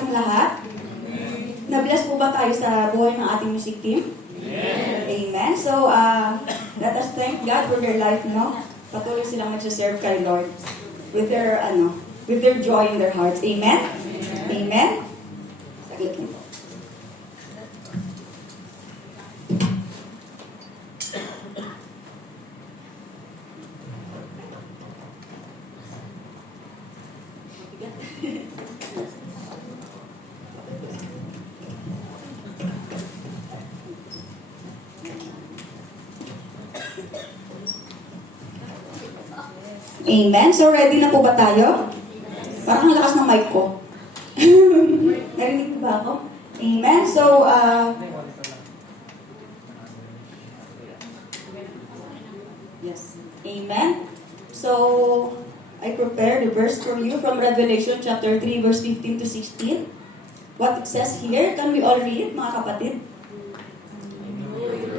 ating lahat? Na-bless po ba tayo sa buhay ng ating music team? Amen. So, let us thank God for their life, no? Patuloy silang nagsiserve kay Lord with their joy in their hearts. Amen? Amen? Saglit lang po. Amen. So, ready na po ba tayo? Parang ang lakas ng mic ko. Narinig po ba ako? Amen. So, yes. Amen. So, I prepared a verse for you from Revelation chapter 3, verse 15 to 16. What it says here, can we all read, mga kapatid?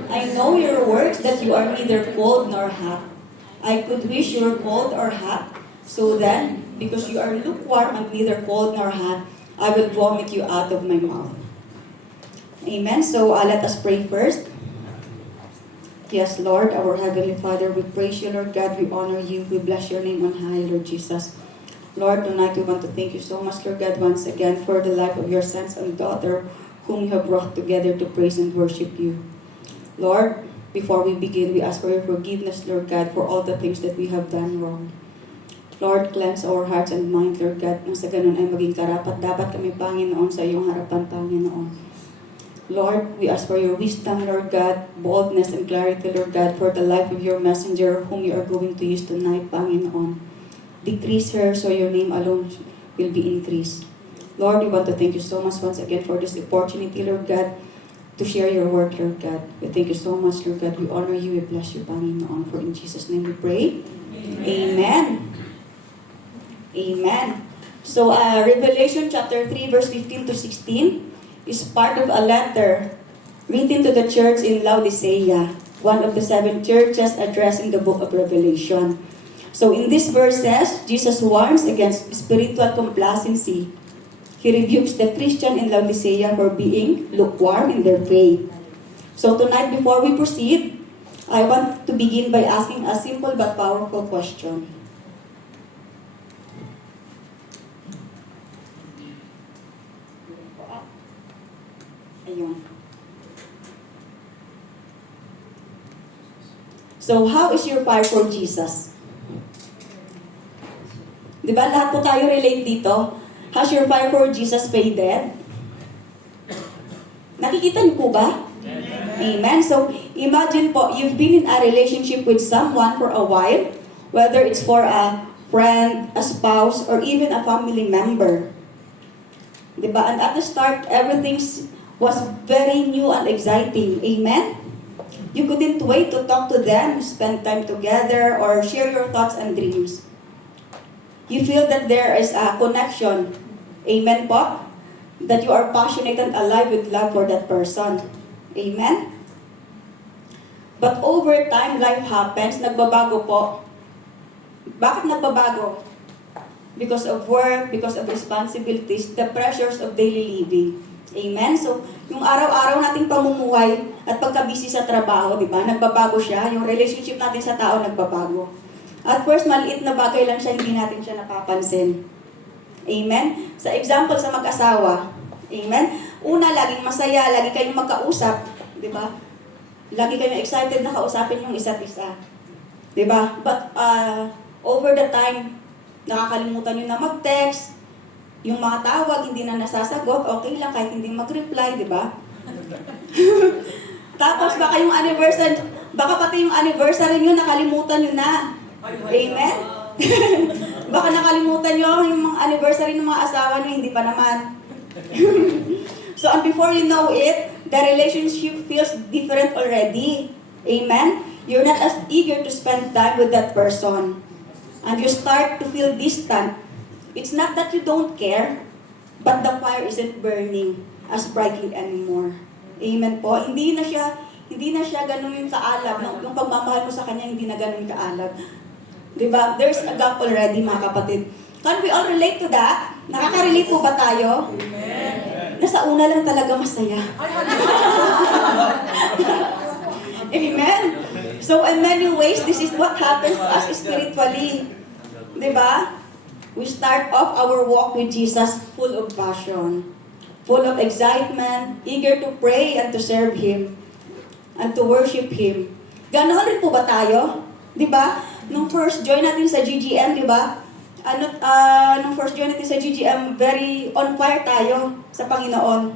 I know your works, that you are neither cold nor hot. I could wish you were cold or hot. So then, because you are lukewarm and neither cold nor hot, I will vomit you out of my mouth. Amen. So let us pray first. Yes, Lord, our Heavenly Father, we praise you, Lord God. We honor you. We bless your name on high, Lord Jesus. Lord, tonight we want to thank you so much, Lord God, once again for the life of your sons and daughter whom you have brought together to praise and worship you. Lord, before we begin, we ask for your forgiveness, Lord God, for all the things that we have done wrong. Lord, cleanse our hearts and minds, Lord God, nang sa ganun ay maging karapat dapat kami, Panginoon, sa iyong harapan, Panginoon. Lord, we ask for your wisdom, Lord God, boldness and clarity, Lord God, for the life of your messenger whom you are going to use tonight, Panginoon. Decrease her so your name alone will be increased. Lord, we want to thank you so much once again for this opportunity, Lord God, to share your word, Lord God. We thank you so much, Lord God. We honor you. We bless you, Panginoon. For in Jesus' name we pray. Amen. Amen. So, Revelation chapter 3, verse 15 to 16 is part of a letter written to the church in Laodicea, one of the 7 churches addressing the book of Revelation. So, in these verses, Jesus warns against spiritual complacency. He rebukes the Christian in Laodicea for being lukewarm in their faith. So tonight, before we proceed, I want to begin by asking a simple but powerful question. Ayun. So, how is your fire for Jesus? Diba, lahat po tayo relate dito. Has your fire for Jesus faded? Nakikita niyo po ba? Amen. So, imagine po, you've been in a relationship with someone for a while, whether it's for a friend, a spouse, or even a family member. Diba? And at the start, everything was very new and exciting. Amen? You couldn't wait to talk to them, spend time together, or share your thoughts and dreams. You feel that there is a connection. Amen po? That you are passionate and alive with love for that person. Amen? But over time, life happens. Nagbabago po. Bakit nagbabago? Because of work, because of responsibilities, the pressures of daily living. Amen? So, yung araw-araw nating pamumuhay at pagka-busy sa trabaho, di ba? Nagbabago siya. Yung relationship natin sa tao nagbabago. At first, maliit na bagay lang siya, hindi natin siya napapansin. Amen? Sa example sa mag-asawa, amen? Una, laging masaya, lagi kayong magkausap, di ba? Lagi kayong excited na kausapin yung isa't isa. Di ba? But over the time, nakakalimutan nyo na mag-text, yung mga tawag, hindi na nasasagot, okay lang kahit hindi mag-reply, di ba? Tapos baka yung anniversary, baka pati yung anniversary nyo, nakalimutan nyo na. Amen? Baka nakalimutan nyo yung mga anniversary ng mga asawa nyo, hindi pa naman. So, and before you know it, the relationship feels different already. Amen? You're not as eager to spend time with that person. And you start to feel distant. It's not that you don't care, but the fire isn't burning as brightly anymore. Amen po? Hindi na siya ganun yung kaalab. Yung pagmamahal mo sa kanya, hindi na ganun kaalab. Diba? There's a gap already, mga kapatid. Can we all relate to that? Nakaka-relate po ba tayo? Amen. nasa una lang talaga masaya. Amen? So in many ways, this is what happens to us spiritually. Diba? We start off our walk with Jesus full of passion, full of excitement, eager to pray and to serve Him, and to worship Him. Ganoon rin po ba tayo? Diba? Nung first join natin sa GGM, diba? Nung first join natin sa GGM, very on fire tayo sa Panginoon.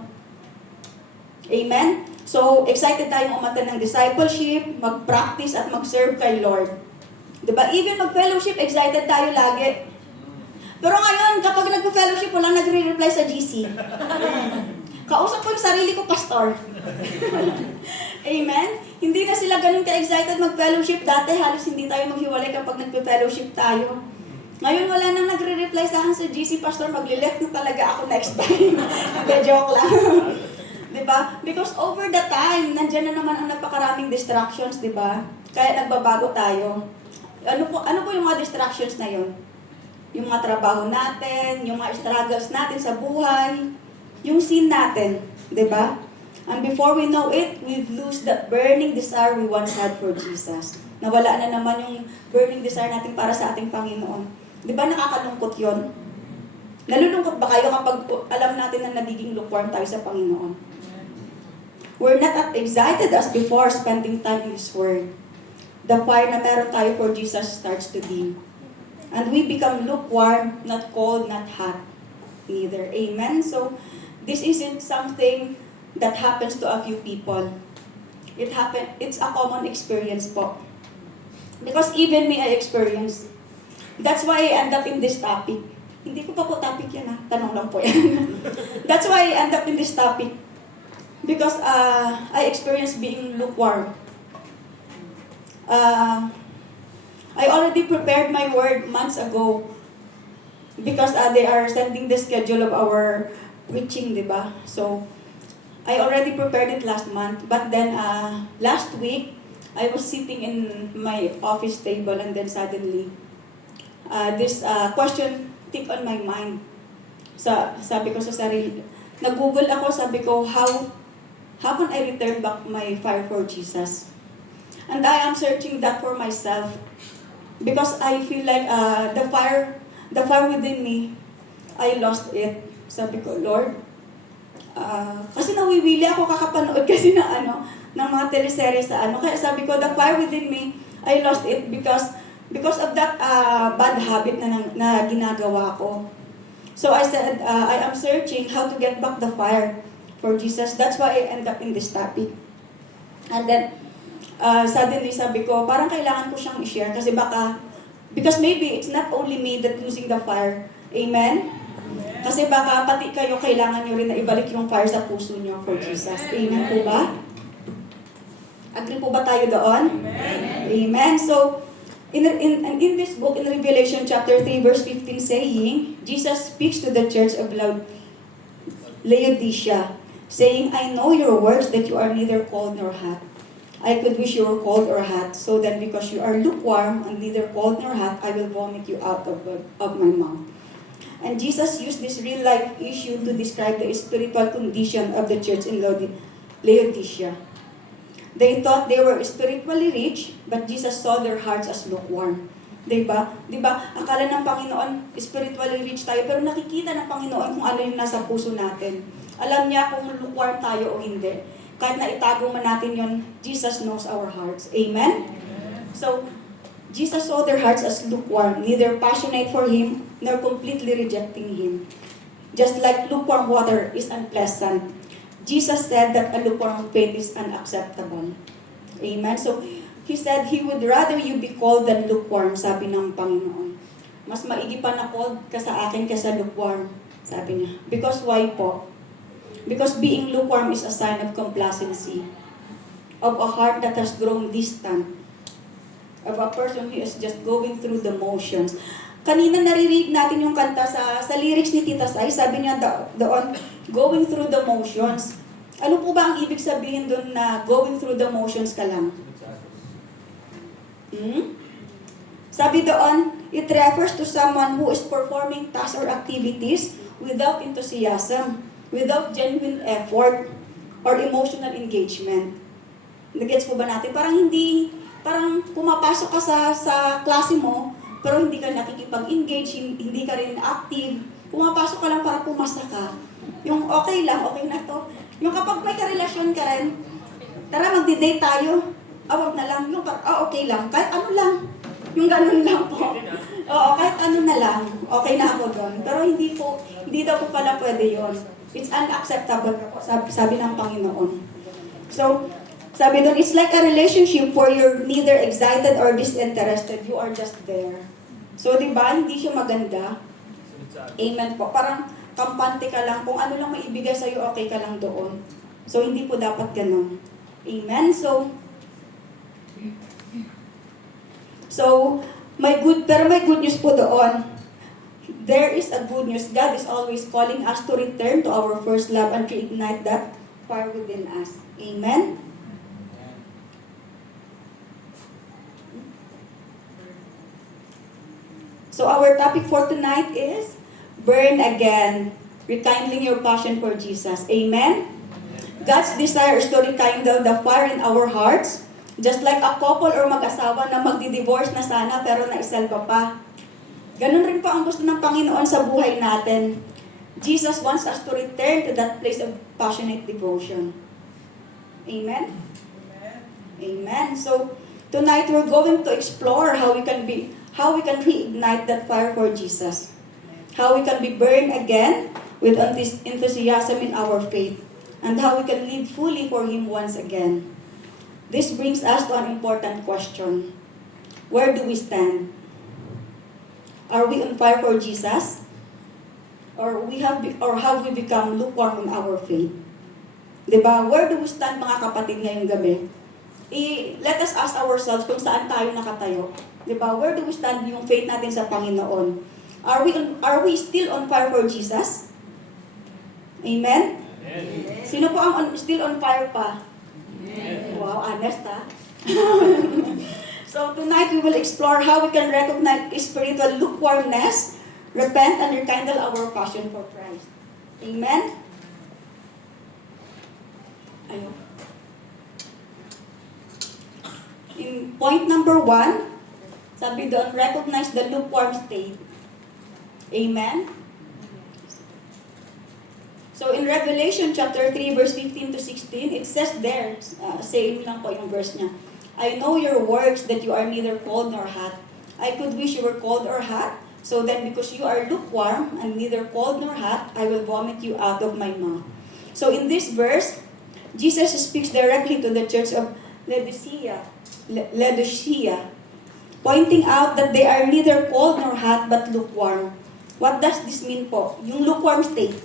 Amen? So, excited tayong umatan ng discipleship, mag-practice at mag-serve kay Lord. Diba? Even mag-fellowship, excited tayo lagi. Pero ngayon, kapag nag-fellowship, walang nagre-reply sa GC. Kausap ko yung sarili ko, pastor. Amen? Hindi na sila ganun ka-excited mag-fellowship. Dati halos hindi tayo maghiwalay kapag nag-fellowship tayo. Ngayon wala nang nagre-reply sa akin sa GC, pastor, magli-left na talaga ako next time. Hindi, joke lang. Diba? Because over the time, nandyan na naman ang napakaraming distractions, diba? Kaya nagbabago tayo. Ano po yung mga distractions na yun? Yung mga trabaho natin, yung mga struggles natin sa buhay, yung sin natin, diba? And before we know it, we've lost that burning desire we once had for Jesus. Nawala na naman yung burning desire natin para sa ating Panginoon. Diba nakakalungkot yun? Nalulungkot ba kayo kapag alam natin na nagiging lukewarm tayo sa Panginoon? We're not as excited as before spending time in His Word. The fire na meron tayo for Jesus starts to dim. And we become lukewarm, not cold, not hot either. Amen? So, this isn't something that happens to a few people. It's a common experience po. Because even me, I experienced. That's why I end up in this topic. Hindi ko pa po topic yan ha. Tanong lang po yan. That's why I end up in this topic. Because I experienced being lukewarm. I already prepared my word months ago. Because they are sending the schedule of our preaching, diba? So, I already prepared it last month. But then, last week, I was sitting in my office table and then suddenly, this question ticked on my mind. Sabi ko sa sarili, nag-google ako, sabi ko, how can I return back my fire for Jesus? And I am searching that for myself. Because I feel like the fire within me, I lost it. Sabi ko, Lord, kasi nawiwili ako kakapanood kasi ng mga teleserye sa Kaya sabi ko, the fire within me, I lost it because of that bad habit na ginagawa ko. So I said, I am searching how to get back the fire for Jesus. That's why I end up in this topic. And then, suddenly sabi ko, parang kailangan ko siyang i-share kasi because maybe it's not only me that losing the fire. Amen? Kasi baka pati kayo kailangan nyo rin na ibalik yung fire sa puso nyo for Jesus. Amen po ba? Agree po ba tayo doon? Amen. So, in this book, in Revelation chapter 3, verse 15 saying, Jesus speaks to the church of Laodicea, saying, I know your works, that you are neither cold nor hot. I could wish you were cold or hot, so then because you are lukewarm and neither cold nor hot, I will vomit you out of my mouth. And Jesus used this real-life issue to describe the spiritual condition of the church in Laodicea. They thought they were spiritually rich, but Jesus saw their hearts as lukewarm. Diba? Akala ng Panginoon, spiritually rich tayo, pero nakikita ng Panginoon kung ano yung nasa puso natin. Alam niya kung lukewarm tayo o hindi. Kahit na itago man natin yun, Jesus knows our hearts. Amen? So, Jesus saw their hearts as lukewarm, neither passionate for Him, nor completely rejecting Him. Just like lukewarm water is unpleasant, Jesus said that a lukewarm faith is unacceptable. Amen? So, He said He would rather you be cold than lukewarm, sabi ng Panginoon. Mas maigi pa na cold ka sa akin kaysa lukewarm, sabi niya. Because why po? Because being lukewarm is a sign of complacency, of a heart that has grown distant, of a person who is just going through the motions. Kanina naririnig natin yung kanta sa lyrics ni Tita Sai, sabi niya doon, going through the motions. Ano po ba ang ibig sabihin doon na going through the motions ka lang? Sabi doon, it refers to someone who is performing tasks or activities without enthusiasm, without genuine effort or emotional engagement. Nagets po ba natin? Parang pumapasok ka sa klase mo, pero hindi ka nakikipag-engage, hindi ka rin active. Pumapasok ka lang para pumasa ka. Yung okay lang, okay na to. Yung kapag may karelasyon ka rin, tara magdi-date tayo. Wag na lang. Yung okay lang. Kahit ano lang. Yung ganun lang po. Oo, kahit ano na lang. Okay na ako doon. Pero hindi daw po pala pwede yon. It's unacceptable po, sabi ng Panginoon. So, sabi doon, it's like a relationship where you're neither excited or disinterested. You are just there. So, di ba, hindi siya maganda. Amen po. Parang kampante ka lang. Kung ano lang maibigay sa'yo, okay ka lang doon. So, hindi po dapat ganun. Amen? So, may good news po doon. There is a good news. God is always calling us to return to our first love and reignite that fire within us. Amen? So our topic for tonight is burn again, rekindling your passion for Jesus. Amen? God's desire is to rekindle the fire in our hearts, just like a couple or mag-asawa na magdi-divorce na sana pero naisalba pa. Ganun rin po ang gusto ng Panginoon sa buhay natin. Jesus wants us to return to that place of passionate devotion. Amen? Amen. So, tonight we're going to explore how we can reignite that fire for Jesus. How we can be burned again with enthusiasm in our faith. And how we can live fully for Him once again. This brings us to an important question. Where do we stand? Are we on fire for Jesus? Or have we become lukewarm in our faith? Diba? Where do we stand, mga kapatid, ngayong gabi? Let us ask ourselves kung saan tayo nakatayo. Diba? Where do we stand yung faith natin sa Panginoon? Are we still on fire for Jesus? Amen? Amen. Sino po ang still on fire pa? Amen. Wow, honest ha? So tonight we will explore how we can recognize spiritual lukewarmness, repent, and rekindle our passion for Christ. Amen? Ayun. In point number 1, sabi doon, recognize the lukewarm state. Amen? So in Revelation chapter 3 verse 15 to 16, it says there, same lang po yung verse niya, I know your works, that you are neither cold nor hot. I could wish you were cold or hot. So then because you are lukewarm and neither cold nor hot, I will vomit you out of my mouth. So in this verse, Jesus speaks directly to the church of Laodicea, pointing out that they are neither cold nor hot but lukewarm. What does this mean po? Yung lukewarm state.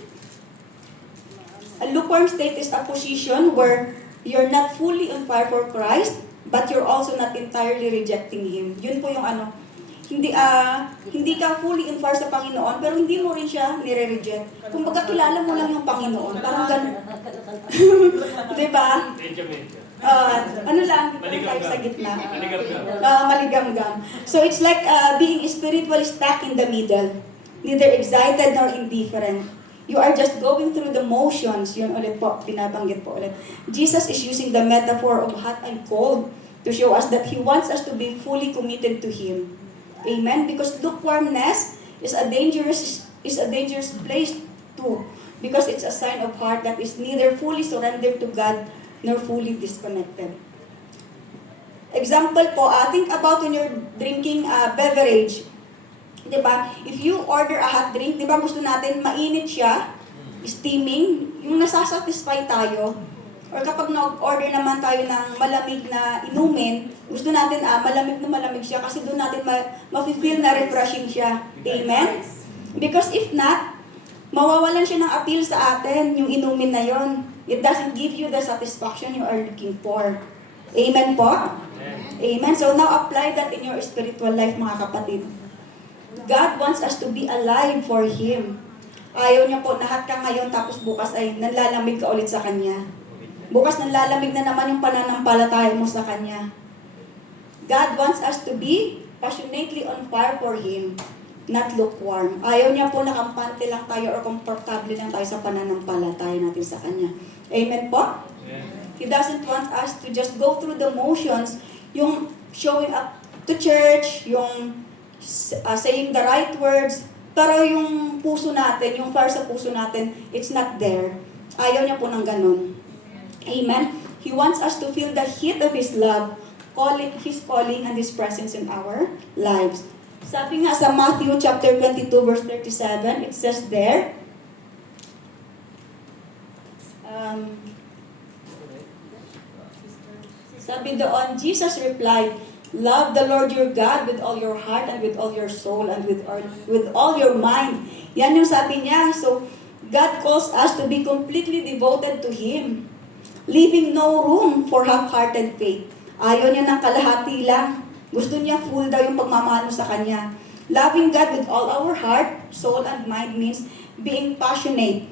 A lukewarm state is a position where you're not fully on fire for Christ, but you're also not entirely rejecting Him. Yun po yung hindi ka fully on fire sa Panginoon, pero hindi mo rin siya nire-reject. Kung baga kilala mo lang yung Panginoon, parang ganun. Diba? Ano lang, dito tayo sa gitna. Maligamgam. So it's like being spiritually stuck in the middle. Neither excited nor indifferent. You are just going through the motions. Yun ulit po, binabanggit po ulit. Jesus is using the metaphor of hot and cold to show us that He wants us to be fully committed to Him. Amen? Because lukewarmness is a dangerous place too. Because it's a sign of heart that is neither fully surrendered to God nor fully disconnected. Example po, think about when you're drinking a beverage. Diba? If you order a hot drink, diba gusto natin mainit siya, steaming, yung nasasatisfy tayo. Or kapag nag-order naman tayo ng malamig na inumin, gusto natin malamig siya kasi doon natin ma-feel na refreshing siya. Amen? Because if not, mawawalan siya ng appeal sa atin, yung inumin na yon. It doesn't give you the satisfaction you are looking for. Amen po? Amen. So now apply that in your spiritual life, mga kapatid. God wants us to be alive for Him. Ayaw niya po, nahat ka ngayon tapos bukas ay nanlalamig ka ulit sa Kanya. Bukas nanlalamig na naman yung pananampalataya mo sa Kanya. God wants us to be passionately on fire for Him. not lukewarm. Ayaw niya po nakampante lang tayo or komportable lang tayo sa pananampalataya natin sa Kanya. Amen po? He doesn't want us to just go through the motions, yung showing up to church, yung saying the right words, pero yung puso natin, yung fire sa puso natin, it's not there. Ayaw niya po ng ganun. Amen? He wants us to feel the heat of His love, His calling, and His presence in our lives. Sabi nga sa Matthew chapter 22 verse 37, it says there, sabi doon, Jesus replied, "Love the Lord your God with all your heart and with all your soul and with all your mind." Yan yung sabi niya. So, God calls us to be completely devoted to Him, leaving no room for half-hearted faith. Ayaw niya ng kalahati lang. Gusto niya full daw yung pagmamahal mo sa Kanya. Loving God with all our heart, soul, and mind means being passionate.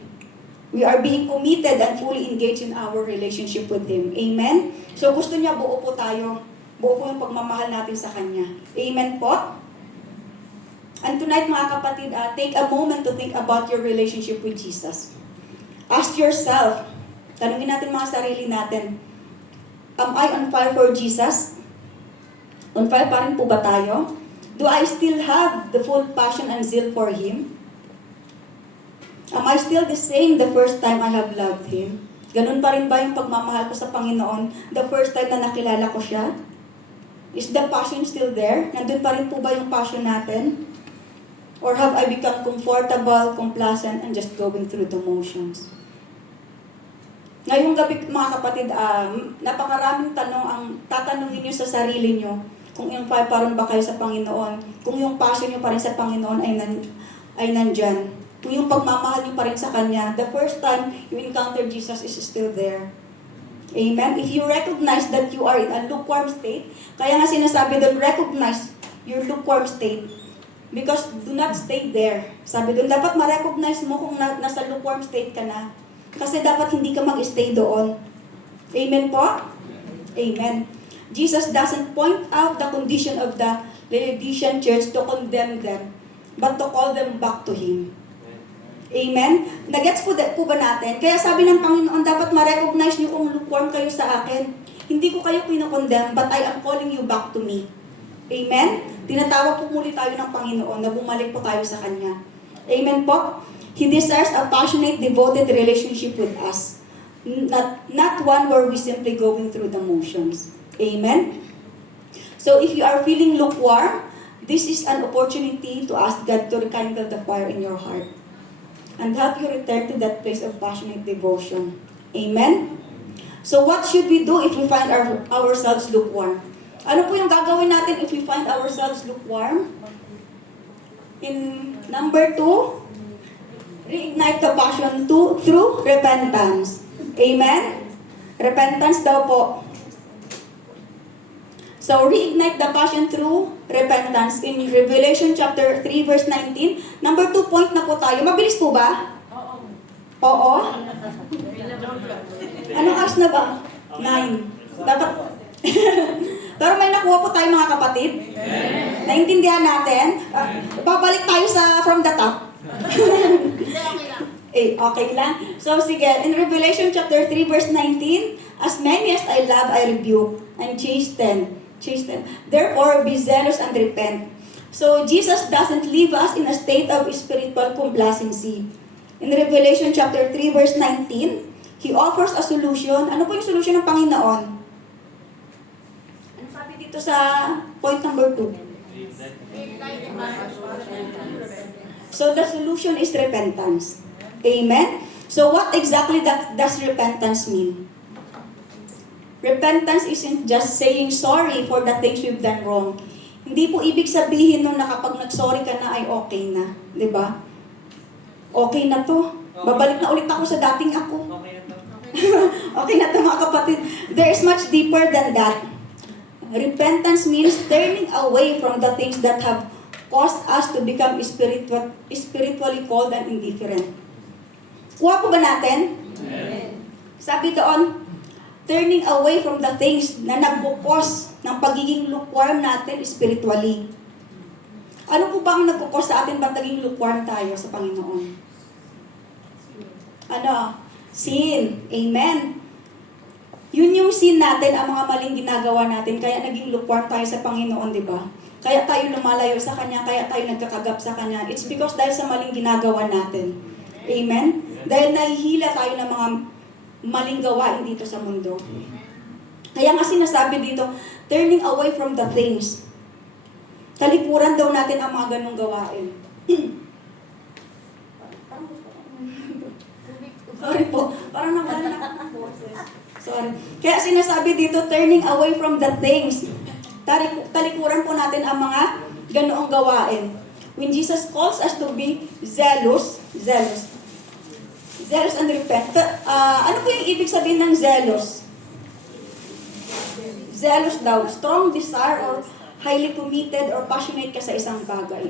We are being committed and fully engaged in our relationship with Him. Amen? So gusto niya buo po tayo. Buo po yung pagmamahal natin sa Kanya. Amen po? And tonight mga kapatid, take a moment to think about your relationship with Jesus. Ask yourself, tanungin natin mga sarili natin, am I on fire for Jesus? On fire pa rin po ba tayo? Do I still have the full passion and zeal for Him? Am I still the same the first time I have loved Him? Ganun pa rin ba yung pagmamahal ko sa Panginoon the first time na nakilala ko siya? Is the passion still there? Nandun pa rin po ba yung passion natin? Or have I become comfortable, complacent, and just going through the motions? Ngayong gabi, mga kapatid, napakaraming tanong ang tatanungin nyo sa sarili nyo. Kung yung pa rin ba kayo sa Panginoon, kung yung passion nyo pa rin sa Panginoon ay nandyan. Kung yung pagmamahal nyo pa rin sa Kanya, the first time you encounter Jesus is still there. Amen? If you recognize that you are in a lukewarm state, kaya nga sinasabi doon, recognize your lukewarm state. Because do not stay there. Sabi doon, dapat ma-recognize mo kung nasa lukewarm state ka na. Kasi dapat hindi ka mag-stay doon. Amen po? Amen. Jesus doesn't point out the condition of the Laodicean church to condemn them, but to call them back to Him. Amen? Nagets po ba natin? Kaya sabi ng Panginoon, dapat ma-recognize niyo kung lukewarm kayo sa akin. Hindi ko kayo pinakondemn, but I am calling you back to me. Amen? Tinatawag po muli tayo ng Panginoon na bumalik po tayo sa Kanya. Amen po? He desires a passionate, devoted relationship with us. Not one where we simply going through the motions. Amen? So if you are feeling lukewarm, this is an opportunity to ask God to rekindle the fire in your heart and help you return to that place of passionate devotion. Amen? So what should we do if we find ourselves lukewarm? Ano po yung gagawin natin if we find ourselves lukewarm? In number 2, reignite the passion through repentance. Amen? Repentance daw po. So, reignite the passion through repentance. In Revelation chapter 3 verse 19, number 2 point na po tayo. Mabilis po ba? Oo. Anong oras na ba? 9. Dapat. Pero may nakuha po tayo mga kapatid. Naintindihan natin. Babalik tayo sa from the top. Okay lang. So, sige. In Revelation chapter 3 verse 19, as many as I love, I rebuke and chasten. Therefore, be zealous and repent. So, Jesus doesn't leave us in a state of spiritual complacency. In Revelation chapter 3 verse 19, He offers a solution. Ano po yung solution ng Panginoon? Ano sabi dito sa point number 2? So, the solution is repentance. Amen? So, what exactly does repentance mean? Repentance isn't just saying sorry for the things we've done wrong. Hindi po ibig sabihin nun na kapag nag-sorry ka na ay okay na. Di ba? Okay na to. Babalik na ulit ako sa dating ako. Okay na to mga kapatid. There is much deeper than that. Repentance means turning away from the things that have caused us to become spiritually cold and indifferent. Kuha po ba natin? Sabi doon, turning away from the things na nagbukos ng pagiging lukewarm natin spiritually. Ano po ba ang nagkukos sa atin ba't naging lukewarm tayo sa Panginoon? Ano? Sin. Amen. Yun yung sin natin, ang mga maling ginagawa natin, kaya naging lukewarm tayo sa Panginoon, di ba? Kaya tayo lumalayo sa Kanya, kaya tayo nagkakagap sa Kanya. It's because dahil sa maling ginagawa natin. Amen? Dahil nahihila tayo ng mga maling gawain dito sa mundo. Kaya nga sinasabi dito, turning away from the things. Talikuran daw natin ang mga ganong gawain. Sorry po, parang nawala na akong boses. Sorry. Kaya sinasabi dito, turning away from the things. Talikuran po natin ang mga ganoong gawain. When Jesus calls us to be zealous and repent. Ano po yung ibig sabihin ng zealous? Zealous daw, strong desire or highly committed or passionate ka sa isang bagay.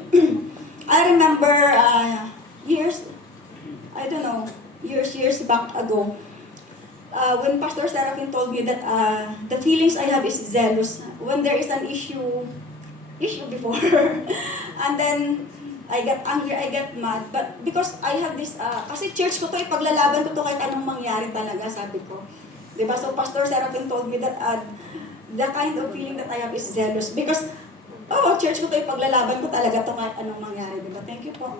I remember years back ago, when Pastor Serafin told me that the feelings I have is zealous when there is an issue before. And then, I get angry, I get mad. But because I have this, kasi church ko to, ipaglalaban ko to kahit anong mangyari talaga, sabi ko. Diba? So Pastor Serafin told me that the kind of feeling that I have is zealous. Because, church ko to, ipaglalaban ko talaga to kahit anong mangyari. Diba? Thank you po.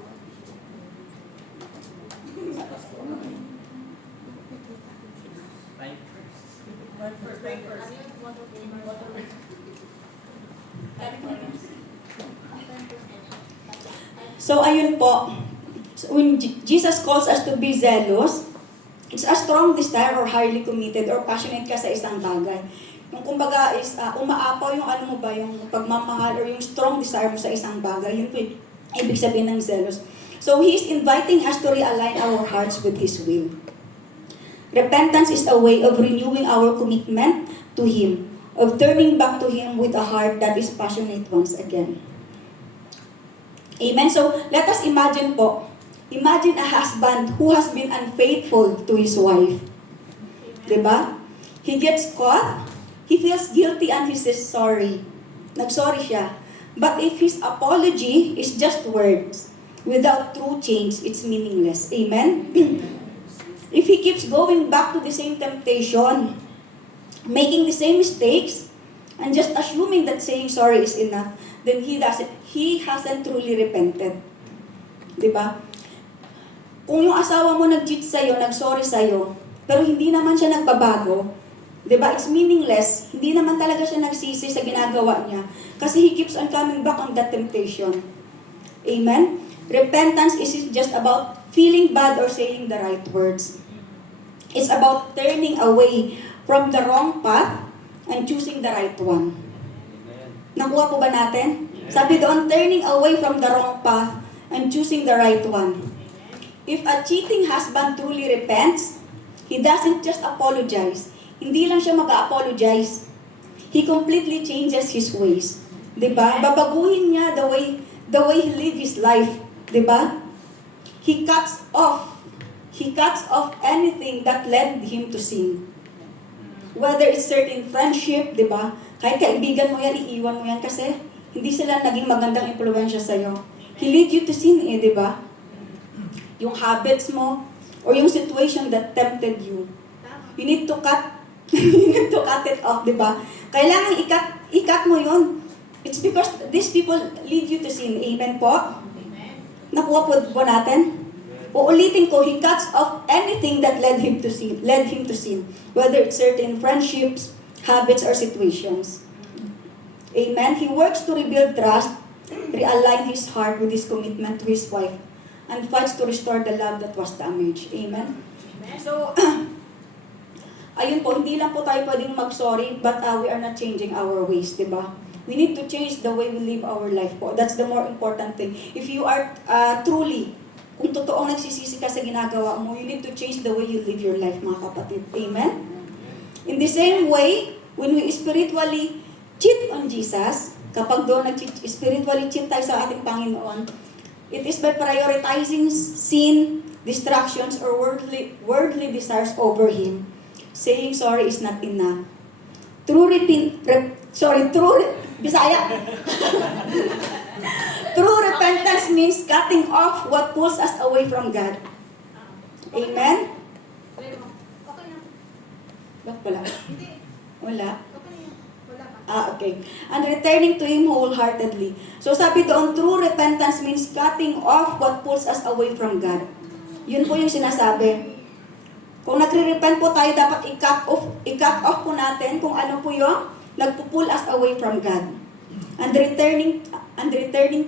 So, ayun po. So, when Jesus calls us to be zealous, it's a strong desire or highly committed or passionate ka sa isang bagay. Yung kumbaga is, umaapaw yung ano mo ba, yung pagmamahal or yung strong desire mo sa isang bagay. Yun po yung ibig sabihin ng zealous. So, He is inviting us to realign our hearts with His will. Repentance is a way of renewing our commitment to Him, of turning back to Him with a heart that is passionate once again. Amen? So, let us imagine po, imagine a husband who has been unfaithful to his wife. Diba? He gets caught, he feels guilty and he says sorry. Nag-sorry siya. But if his apology is just words, without true change, it's meaningless. Amen? If he keeps going back to the same temptation, making the same mistakes, and just assuming that saying sorry is enough, then he hasn't truly repented. Diba? Kung yung asawa mo nag-cheat sa'yo, nag-sorry sa'yo, pero hindi naman siya nagbabago, diba? It's meaningless. Hindi naman talaga siya nagsisi sa ginagawa niya. Kasi he keeps on coming back on that temptation. Amen? Repentance isn't just about feeling bad or saying the right words. It's about turning away from the wrong path and choosing the right one. Nakuha po ba natin? Sabi doon, turning away from the wrong path and choosing the right one. If a cheating husband truly repents, he doesn't just apologize. Hindi lang siya mag-apologize. He completely changes his ways. Diba? Babaguhin niya the way he live his life. Diba? He cuts off anything that led him to sin. Whether it's certain friendship, di ba? Kahit kaibigan mo yan, iiwan mo yan kasi hindi sila naging magandang impluwensya sa'yo. He lead you to sin di ba? Yung habits mo, or yung situation that tempted you. You need to cut it off, di ba? Kailangan ikat mo yun. It's because these people lead you to sin. Amen po? Amen. Nakuha po natin? Uulitin ko, he cuts off anything that led him to sin, whether it's certain friendships, habits, or situations. Amen? He works to rebuild trust, realign his heart with his commitment to his wife, and fights to restore the love that was damaged. Amen? So, ayun po, hindi lang po tayo pwedeng mag-sorry, but we are not changing our ways, di ba? We need to change the way we live our life po. That's the more important thing. If you are truly, kung totoong nagsisisi ka sa ginagawa mo, you need to change the way you live your life, mga kapatid. Amen? In the same way, when we spiritually cheat on Jesus, kapag doon spiritually cheat tayo sa ating Panginoon, it is by prioritizing sin, distractions, or worldly desires over Him. Saying sorry is not enough. Bisaya. True repentance means cutting off what pulls us away from God. Amen? Okay na. Ba't wala? Hindi. Wala? Okay na. Wala ka. Okay. And returning to Him wholeheartedly. So sabi doon, true repentance means cutting off what pulls us away from God. Yun po yung sinasabi. Kung nagre-repent po tayo, dapat i-cut off po natin kung ano po yung nagpo-pull us away from God. And returning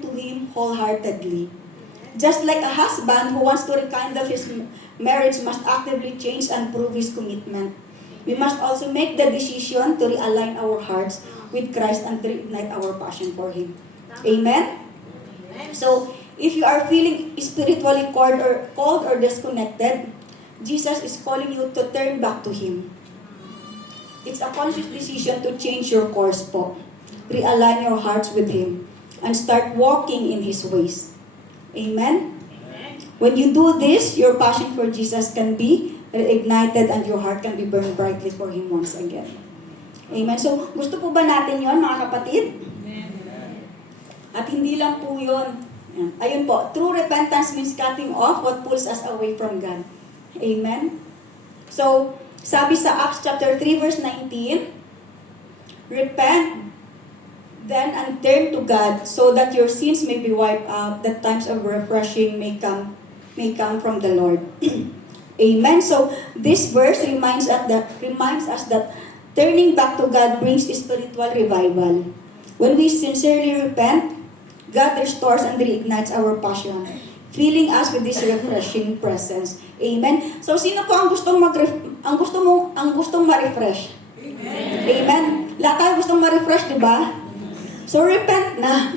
to Him wholeheartedly. Just like a husband who wants to rekindle his marriage must actively change and prove his commitment. We must also make the decision to realign our hearts with Christ and reignite our passion for Him. Amen? So, if you are feeling spiritually cold or disconnected, Jesus is calling you to turn back to Him. It's a conscious decision to change your course po. Realign your hearts with Him and start walking in His ways. Amen? When you do this, your passion for Jesus can be reignited and your heart can be burned brightly for Him once again. Amen? So, gusto po ba natin yon mga kapatid? At hindi lang po yun. Ayun po, true repentance means cutting off what pulls us away from God. Amen? So, sabi sa Acts chapter 3 verse 19, repent then and turn to God so that your sins may be wiped out, that times of refreshing may come from the Lord. Amen. So this verse reminds us that turning back to God brings spiritual revival. When we sincerely repent, God restores and reignites our passion, filling us with this refreshing presence. Amen. So sino po ang gustong ma-refresh? Amen. Amen. Lahat tayo gustong ma-refresh, di ba? So repent na.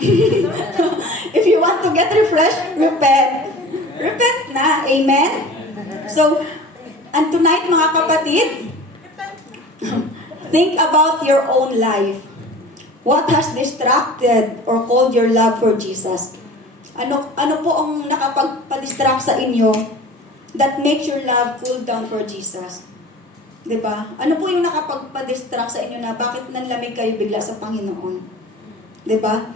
If you want to get refreshed, repent. Repent na. Amen? So, and tonight mga kapatid, think about your own life. What has distracted or called your love for Jesus? Ano po ang nakapagpa-distract sa inyo that makes your love cool down for Jesus? Diba? Ano po yung nakapagpa-distract sa inyo na bakit nanlamig kayo bigla sa Panginoon? Diba?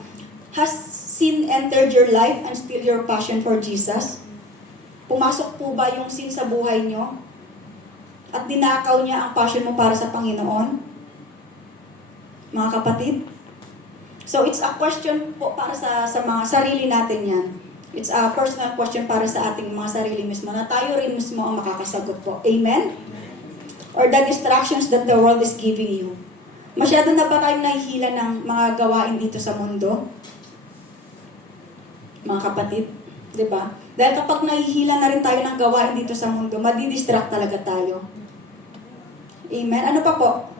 Has sin entered your life and still your passion for Jesus? Pumasok po ba yung sin sa buhay nyo? At dinakaw niya ang passion mo para sa Panginoon? Mga kapatid? So it's a question po para sa mga sarili natin yan. It's a personal question para sa ating mga sarili mismo na tayo rin mismo ang makakasagot po. Amen? Or the distractions that the world is giving you. Masyado na ba tayong nahihila ng mga gawain dito sa mundo? Mga kapatid, di ba? Dahil kapag nahihila na rin tayo ng gawain dito sa mundo, madidistract talaga tayo. Amen? Ano pa po?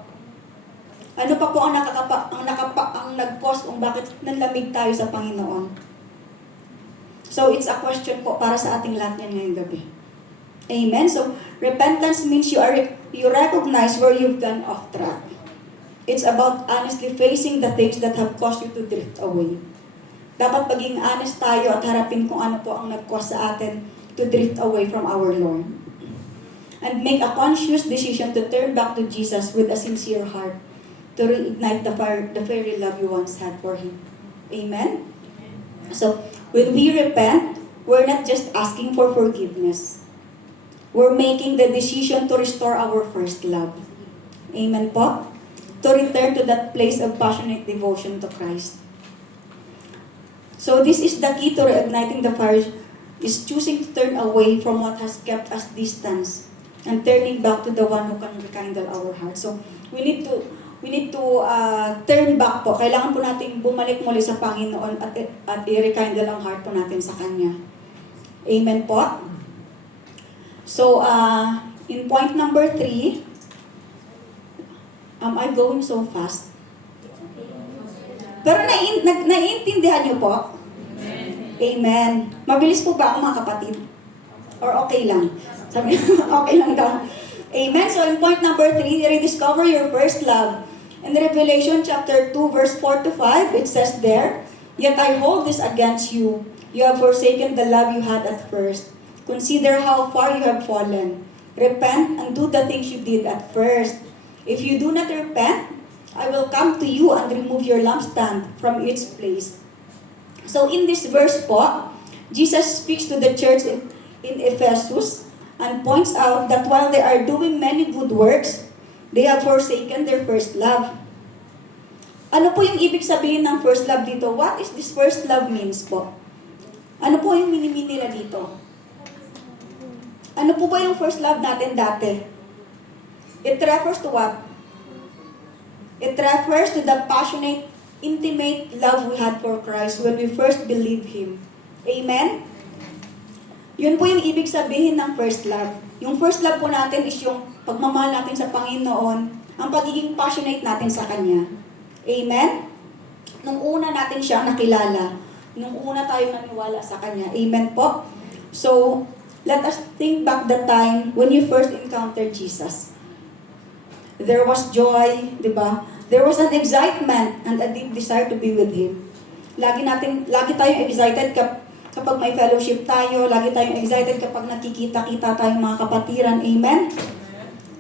Ano pa po ang nag-cause kung bakit nanlamig tayo sa Panginoon? So, it's a question po para sa ating lahat yan ngayong gabi. Amen? So, repentance means you recognize where you've gone off track. It's about honestly facing the things that have caused you to drift away. Dapat maging honest tayo at harapin kung ano po ang nag-cause sa atin to drift away from our Lord. And make a conscious decision to turn back to Jesus with a sincere heart to reignite the very love you once had for Him. Amen? So, when we repent, we're not just asking for forgiveness. We're making the decision to restore our first love. Amen po? To return to that place of passionate devotion to Christ. So this is the key to reigniting the fire, is choosing to turn away from what has kept us distance and turning back to the one who can rekindle our heart. So we need to turn back po. Kailangan po natin bumalik muli sa Panginoon at i-rekindle ang heart po natin sa Kanya. Amen po? So, in point number 3, am I going so fast? Pero naiintindihan niyo po? Amen. Mabilis po ba ako mga kapatid? Or okay lang? Sabi okay lang daw. Amen. So in point number 3, rediscover your first love. In Revelation chapter 2 verse 4 to 5, it says there, "Yet I hold this against you. You have forsaken the love you had at first. Consider how far you have fallen. Repent and do the things you did at first. If you do not repent, I will come to you and remove your lampstand from its place. So in this verse po, Jesus speaks to the church in Ephesus and points out that while they are doing many good works, they have forsaken their first love. Ano po yung ibig sabihin ng first love dito? What is this first love means po? Ano po yung minimin nila dito? Ano po ba yung first love natin dati? It refers to what? It refers to the passionate, intimate love we had for Christ when we first believed Him. Amen? Yun po yung ibig sabihin ng first love. Yung first love po natin is yung pagmamahal natin sa Panginoon, ang pagiging passionate natin sa Kanya. Amen? Nung una natin siyang nakilala, nung una tayo naniwala sa Kanya. Amen po? So, let us think back the time when you first encountered Jesus. There was joy, di ba? There was an excitement and a deep desire to be with Him. Lagi tayong excited kapag may fellowship tayo, lagi tayong excited kapag nakikita-kita tayong mga kapatiran. Amen?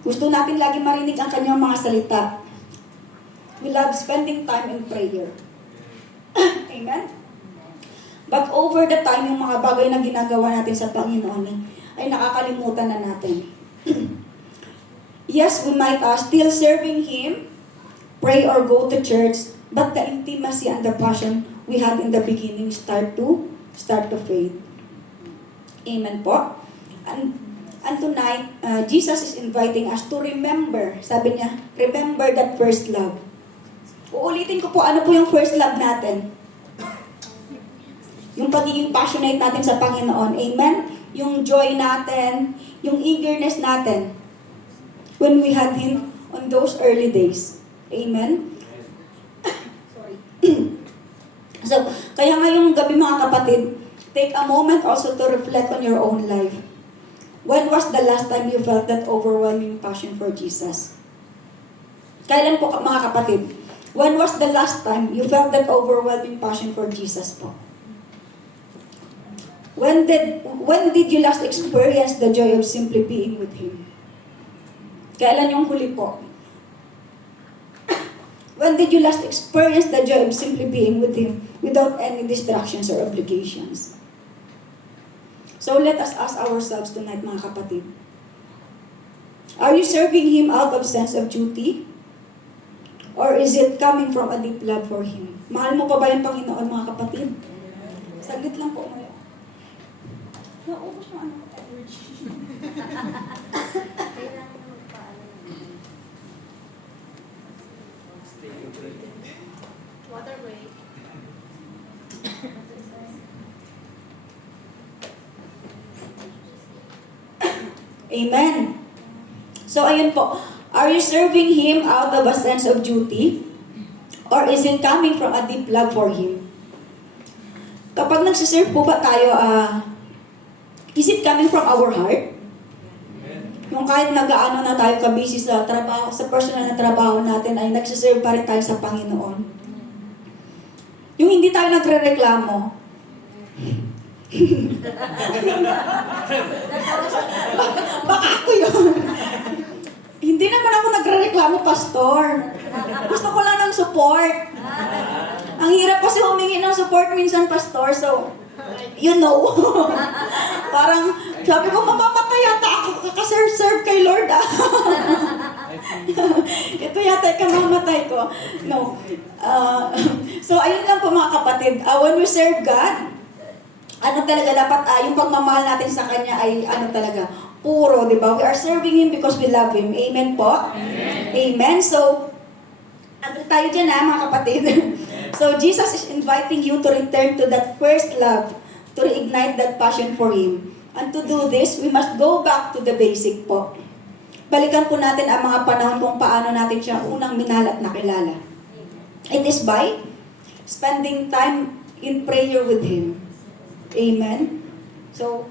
Gusto natin lagi marinig ang Kanyang mga salita. We love spending time in prayer. Amen? But over the time, yung mga bagay na ginagawa natin sa Panginoon ay nakakalimutan na natin. Yes, we might still serving Him, pray or go to church, but the intimacy and the passion we had in the beginning start to fade. Amen po. And tonight, Jesus is inviting us to remember, sabi niya, remember that first love. Uulitin ko po, ano po yung first love natin? Yung pagiging passionate natin sa Panginoon. Amen? Yung joy natin, yung eagerness natin when we had Him on those early days. Amen? Sorry. So, kaya ngayong gabi mga kapatid, take a moment also to reflect on your own life. When was the last time you felt that overwhelming passion for Jesus? Kailan po mga kapatid? When was the last time you felt that overwhelming passion for Jesus po? When did you last experience the joy of simply being with Him? Kailan yung huli po? When did you last experience the joy of simply being with Him without any distractions or obligations? So let us ask ourselves tonight mga kapatid. Are you serving Him out of sense of duty? Or is it coming from a deep love for Him? Mahal mo pa ba yung Panginoon, mga kapatid? Saglit lang po. Naubos mo energy. Water break. Amen. So, ayun po. Are you serving Him out of a sense of duty? Or is it coming from a deep love for Him? Kapag nagsiserve po ba tayo, is it coming from our heart? Yung kahit nag-aano na tayo kabisi sa trabaho, sa personal na trabaho natin, ay nagsiserve pa rin tayo sa Panginoon. Yung hindi tayo nagre-reklamo. Baka ako yun. Hindi naman ako nagre-reklamo, pastor. Gusto ko lang ng support. Ang hirap kasi humingi ng support minsan, pastor. So, you know. Parang, sabi ko, mamamatay yata ako kakaserve kay Lord. Ito yata kamamatay ko. No. So, ayun lang po mga kapatid. When we serve God, ano talaga dapat, yung pagmamahal natin sa Kanya ay ano talaga, puro, di ba? We are serving Him because we love Him. Amen po? Amen. Amen. So, ano tayo dyan mga kapatid? So, Jesus is inviting you to return to that first love, to reignite that passion for Him. And to do this, we must go back to the basic po. Balikan po natin ang mga panahon kung paano natin siya unang minahal at nakilala. It is by spending time in prayer with Him. Amen? So,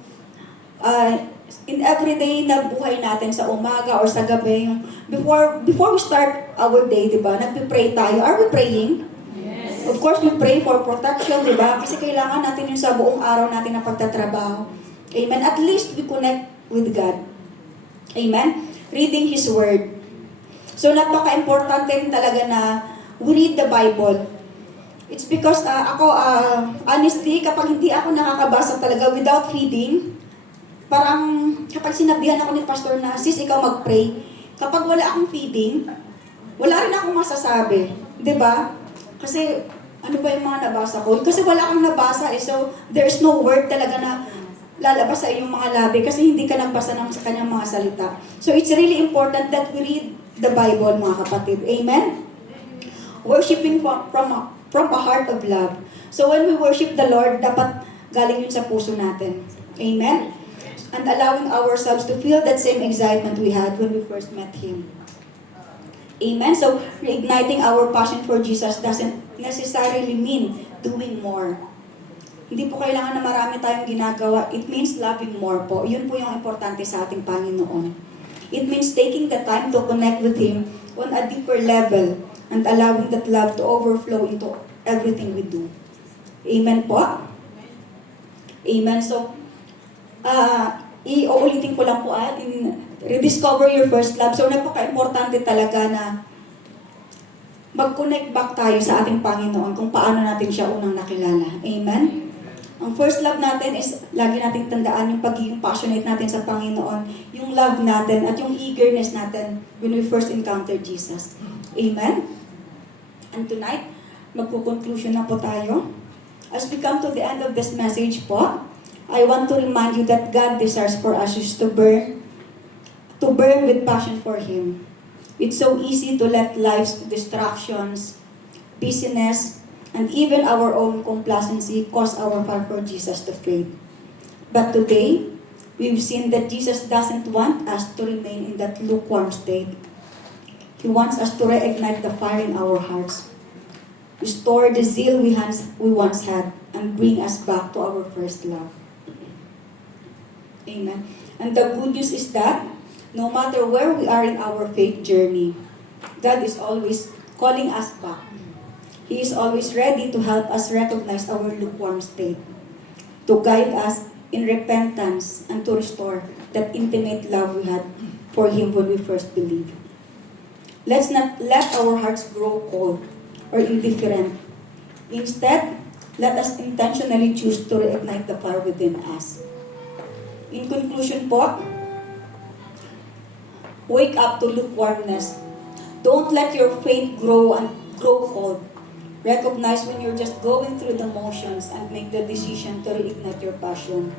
in everyday na buhay natin sa umaga or sa gabi, yung before we start our day, di ba, nagpe-pray tayo. Are we praying? Yes. Of course, we pray for protection, di ba? Kasi kailangan natin yung sa buong araw natin na pagtatrabaho. Amen? At least we connect with God. Amen? Reading His Word. So, napaka-importante rin talaga na we read the Bible. It's because honestly, kapag hindi ako nakakabasa talaga without feeding, parang kapag sinabihan ako ni pastor na, sis, ikaw mag-pray, kapag wala akong feeding, wala rin akong masasabi. 'Di ba? Kasi, ano ba yung mga nabasa ko? Kasi wala akong nabasa so there's no word talaga na lalabas sa iyong mga labi kasi hindi ka nagbasa ng sa kanyang mga salita. So it's really important that we read the Bible, mga kapatid. Amen? Worshipping from a heart of love. So when we worship the Lord, dapat galing yun sa puso natin. Amen? And allowing ourselves to feel that same excitement we had when we first met Him. Amen? So, reigniting our passion for Jesus doesn't necessarily mean doing more. Hindi po kailangan na marami tayong ginagawa. It means loving more po. Yun po yung importante sa ating Panginoon. It means taking the time to connect with Him on a deeper level and allowing that love to overflow into everything we do. Amen po? Amen. So, iuulitin ko lang po rediscover your first love. So, napaka-importante talaga na mag-connect back tayo sa ating Panginoon kung paano natin siya unang nakilala. Amen? Ang first love natin is, lagi nating tandaan yung pagiging passionate natin sa Panginoon, yung love natin at yung eagerness natin when we first encountered Jesus. Amen? And tonight, magko-conclusion na po tayo. As we come to the end of this message po, I want to remind you that God desires for us is to burn with passion for Him. It's so easy to let life's distractions, busyness, and even our own complacency cause our fire for Jesus to fade. But today, we've seen that Jesus doesn't want us to remain in that lukewarm state. He wants us to reignite the fire in our hearts, restore the zeal we once had, and bring us back to our first love. Amen. And the good news is that no matter where we are in our faith journey, God is always calling us back. He is always ready to help us recognize our lukewarm state, to guide us in repentance, and to restore that intimate love we had for Him when we first believed. Let's not let our hearts grow cold or indifferent. Instead, let us intentionally choose to reignite the fire within us. In conclusion po, wake up to lukewarmness. Don't let your faith grow cold. Recognize when you're just going through the motions and make the decision to reignite your passion.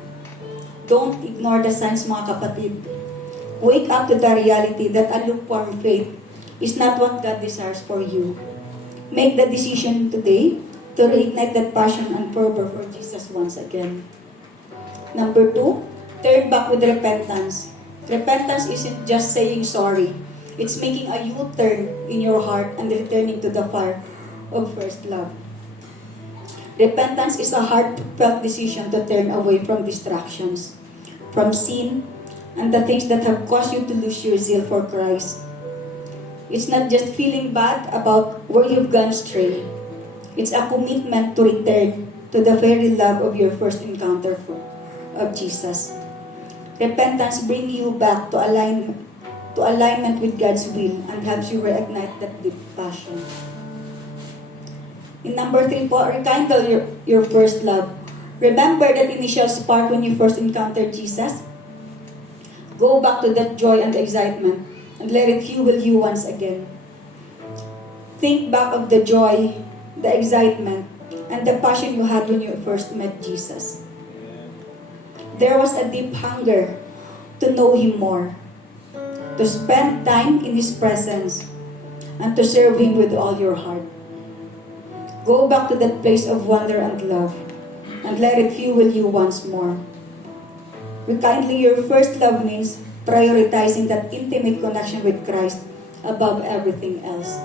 Don't ignore the signs, mga kapatid. Wake up to the reality that a lukewarm faith is not what God desires for you. Make the decision today to reignite that passion and fervor for Jesus once again. Number 2, turn back with repentance. Repentance isn't just saying sorry. It's making a U-turn in your heart and returning to the fire of first love. Repentance is a heartfelt decision to turn away from distractions, from sin, and the things that have caused you to lose your zeal for Christ. It's not just feeling bad about where you've gone astray. It's a commitment to return to the very love of your first encounter of Jesus. Repentance brings you back to alignment with God's will and helps you reignite that deep passion. In number 3 po, rekindle your first love. Remember that initial spark when you first encountered Jesus? Go back to that joy and excitement and let it fuel you once again. Think back of the joy, the excitement, and the passion you had when you first met Jesus. There was a deep hunger to know Him more, to spend time in His presence, and to serve Him with all your heart. Go back to that place of wonder and love, and let it fuel you once more. Rekindling your first love means prioritizing that intimate connection with Christ above everything else.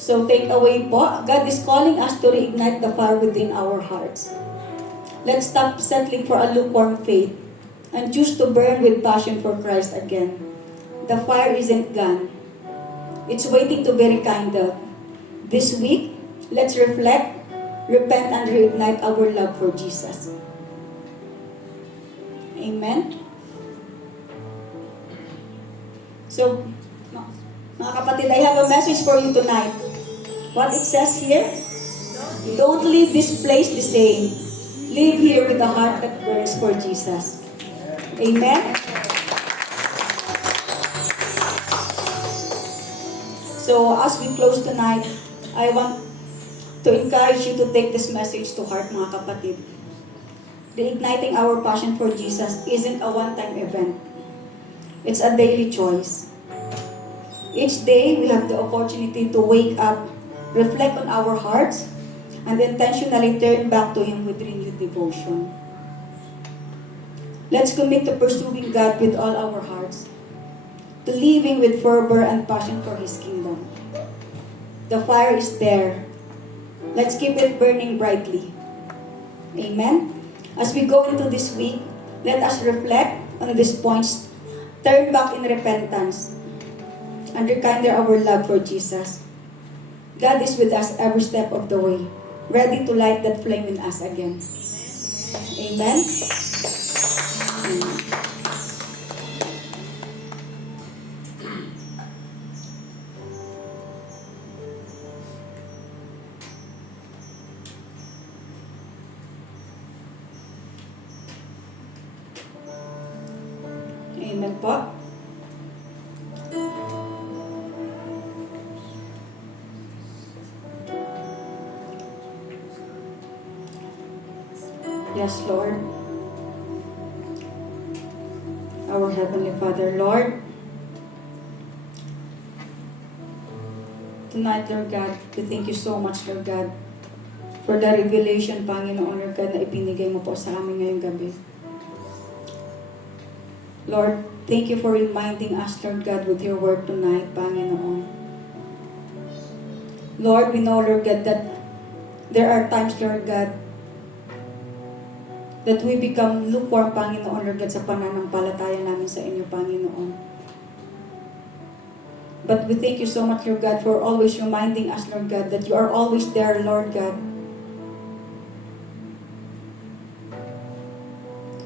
So take away po, God is calling us to reignite the fire within our hearts. Let's stop settling for a lukewarm faith and choose to burn with passion for Christ again. The fire isn't gone. It's waiting to be rekindled. This week, let's reflect, repent, and reignite our love for Jesus. Amen? So, mga kapatid, I have a message for you tonight. What it says here? Don't leave this place the same. Live here with a heart that burns for Jesus. Amen? So as we close tonight, I want to encourage you to take this message to heart, mga kapatid. The Igniting Our Passion for Jesus isn't a one-time event. It's a daily choice. Each day, we have the opportunity to wake up, reflect on our hearts, and intentionally turn back to Him with renewed devotion. Let's commit to pursuing God with all our hearts, to living with fervor and passion for His kingdom. The fire is there. Let's keep it burning brightly. Amen? As we go into this week, let us reflect on these points, turn back in repentance, and rekindle our love for Jesus. God is with us every step of the way, ready to light that flame in us again. Amen? Amen. Amen po. Yes, Lord. Our Heavenly Father, Lord, tonight, Lord God, we thank you so much, Lord God, for the revelation, Panginoon, Lord God, na ibinigay mo po sa amin ngayong gabi. Lord, thank you for reminding us, Lord God, with your word tonight, Panginoon. Lord, we know, Lord God, that there are times, Lord God, that we become lukewarm, Panginoon, Lord God, sa pananampalataya namin sa inyo, Panginoon. But we thank you so much, Lord God, for always reminding us, Lord God, that you are always there, Lord God.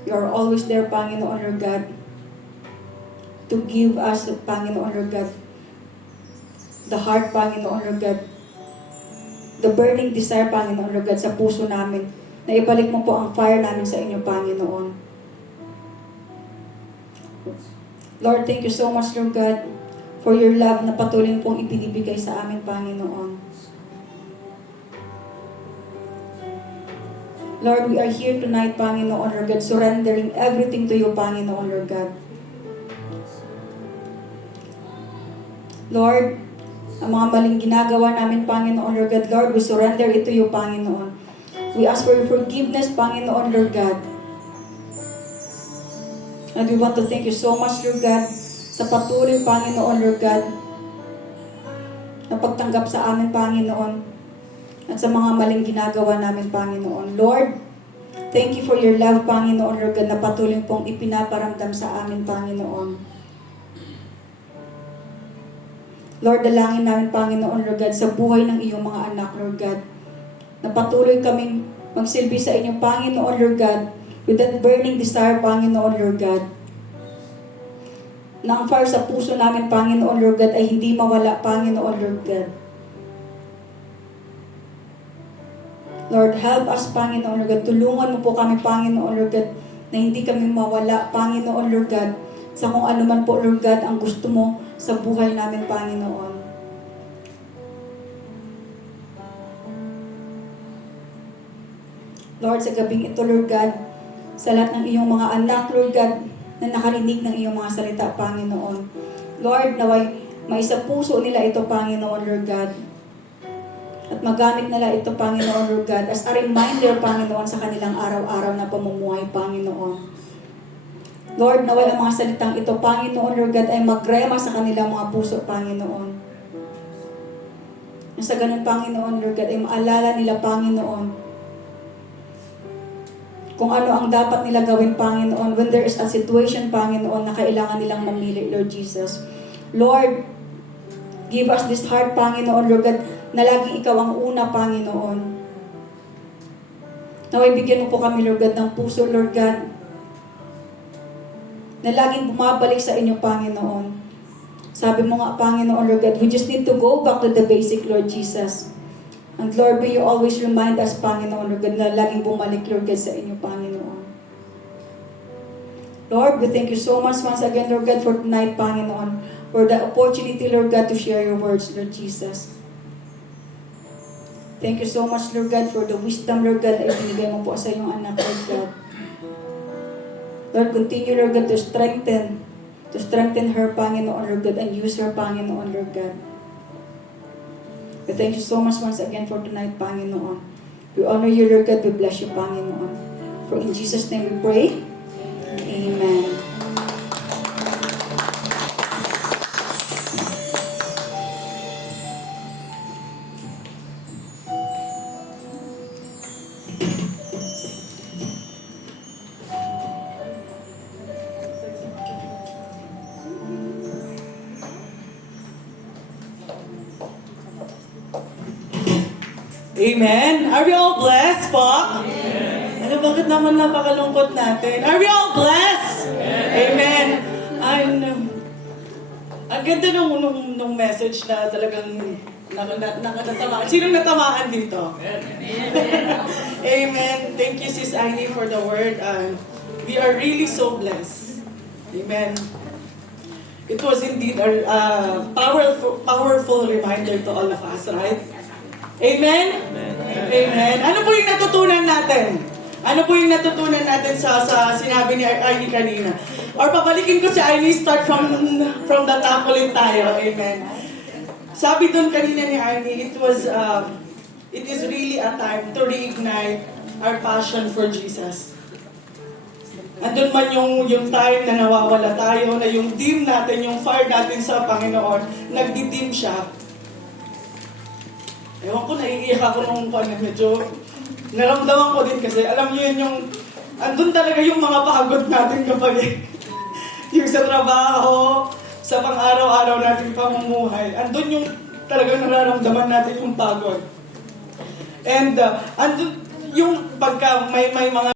You are always there, Panginoon, Lord God, to give us, Panginoon, Lord God, the heart, Panginoon, Lord God, the burning desire, Panginoon, Lord God, sa puso namin, na ibalik mo po ang fire namin sa inyo, Panginoon. Lord, thank you so much, Lord God, for your love na patuloy pong ibinibigay sa amin, Panginoon. Lord, we are here tonight, Panginoon, Lord God, surrendering everything to you, Panginoon, Lord God. Lord, ang mga maling ginagawa namin, Panginoon, Lord God, Lord, we surrender it to you, Panginoon. We ask for your forgiveness, Panginoon, Lord God. And we want to thank you so much, Lord God, sa patuloy, Panginoon, Lord God, na pagtanggap sa amin, Panginoon, at sa mga maling ginagawa namin, Panginoon. Lord, thank you for your love, Panginoon, Lord God, na patuloy pong ipinaparamdam sa amin, Panginoon. Lord, dalangin namin, Panginoon, Lord God, sa buhay ng iyong mga anak, Lord God, na patuloy kaming magsilbi sa inyo, Panginoon, Lord God, with that burning desire, Panginoon, Lord God, na ang fire sa puso namin, Panginoon, Lord God, ay hindi mawala, Panginoon, Lord God. Lord, help us, Panginoon, Lord God. Tulungan mo po kami, Panginoon, Lord God, na hindi kami mawala, Panginoon, Lord God, sa kung ano man po, Lord God, ang gusto mo sa buhay namin, Panginoon. Lord, sa gabing ito, Lord God, sa lahat ng iyong mga anak, Lord God, na nakarinig ng iyong mga salita, Panginoon. Lord, naway maisa puso nila ito, Panginoon, Lord God. At magamit nila ito, Panginoon, Lord God, as a reminder, Panginoon, sa kanilang araw-araw na pamumuhay, Panginoon. Lord, naway ang mga salitang ito, Panginoon, Lord God, ay magrema sa kanilang mga puso, Panginoon. Sa ganun, Panginoon, Lord God, ay maalala nila, Panginoon, kung ano ang dapat nila gawin, Panginoon, when there is a situation, Panginoon, na kailangan nilang mamili, Lord Jesus. Lord, give us this heart, Panginoon, Lord God, na laging ikaw ang una, Panginoon. Naway bigyan mo po kami, Lord God, ng puso, Lord God, na laging bumabalik sa inyo, Panginoon. Sabi mo nga, Panginoon, Lord God, we just need to go back to the basic, Lord Jesus. And Lord, may you always remind us, Panginoon, Lord God, na laging bumalik, Lord God, sa inyo, Panginoon. Lord, we thank you so much once again, Lord God, for tonight, Panginoon, for the opportunity, Lord God, to share your words, Lord Jesus. Thank you so much, Lord God, for the wisdom, Lord God, na ibinigay mo po sa iyong anak, Lord God. Lord, continue, Lord God, to strengthen her, Panginoon, Lord God, and use her, Panginoon, Lord God. We thank you so much once again for tonight, Panginoon. We honor you, Lord God. We bless you, Panginoon. For in Jesus' name we pray. Amen. Amen. Are we all blessed po? Ano, bakit naman napakalungkot natin? Are we all blessed? Amen. Ang ganda nung message na talagang nakatamaan. Sinong natamaan dito? Amen. Thank you, Sis Annie, for the word. We are really so blessed. Amen. It was indeed a powerful reminder to all of us, right? Amen? Amen. Ano po yung natutunan natin? Ano po yung natutunan natin sa sinabi ni Arnie kanina? Or papalikin ko si Arnie, start from the top ulit tayo. Amen. Sabi doon kanina ni Arnie, it is really a time to reignite our passion for Jesus. Andun man yung time na nawawala tayo, na yung dim natin, yung fire natin sa Panginoon, nagdidim siya. Ewan ko, naiiyak ako nung medyo naramdaman ko din kasi alam niyo yun yung andun talaga yung mga pagod natin kapag yung sa trabaho, sa pang-araw-araw natin pamumuhay. Andun yung talagang nararamdaman natin yung pagod. And andun yung pagka may mga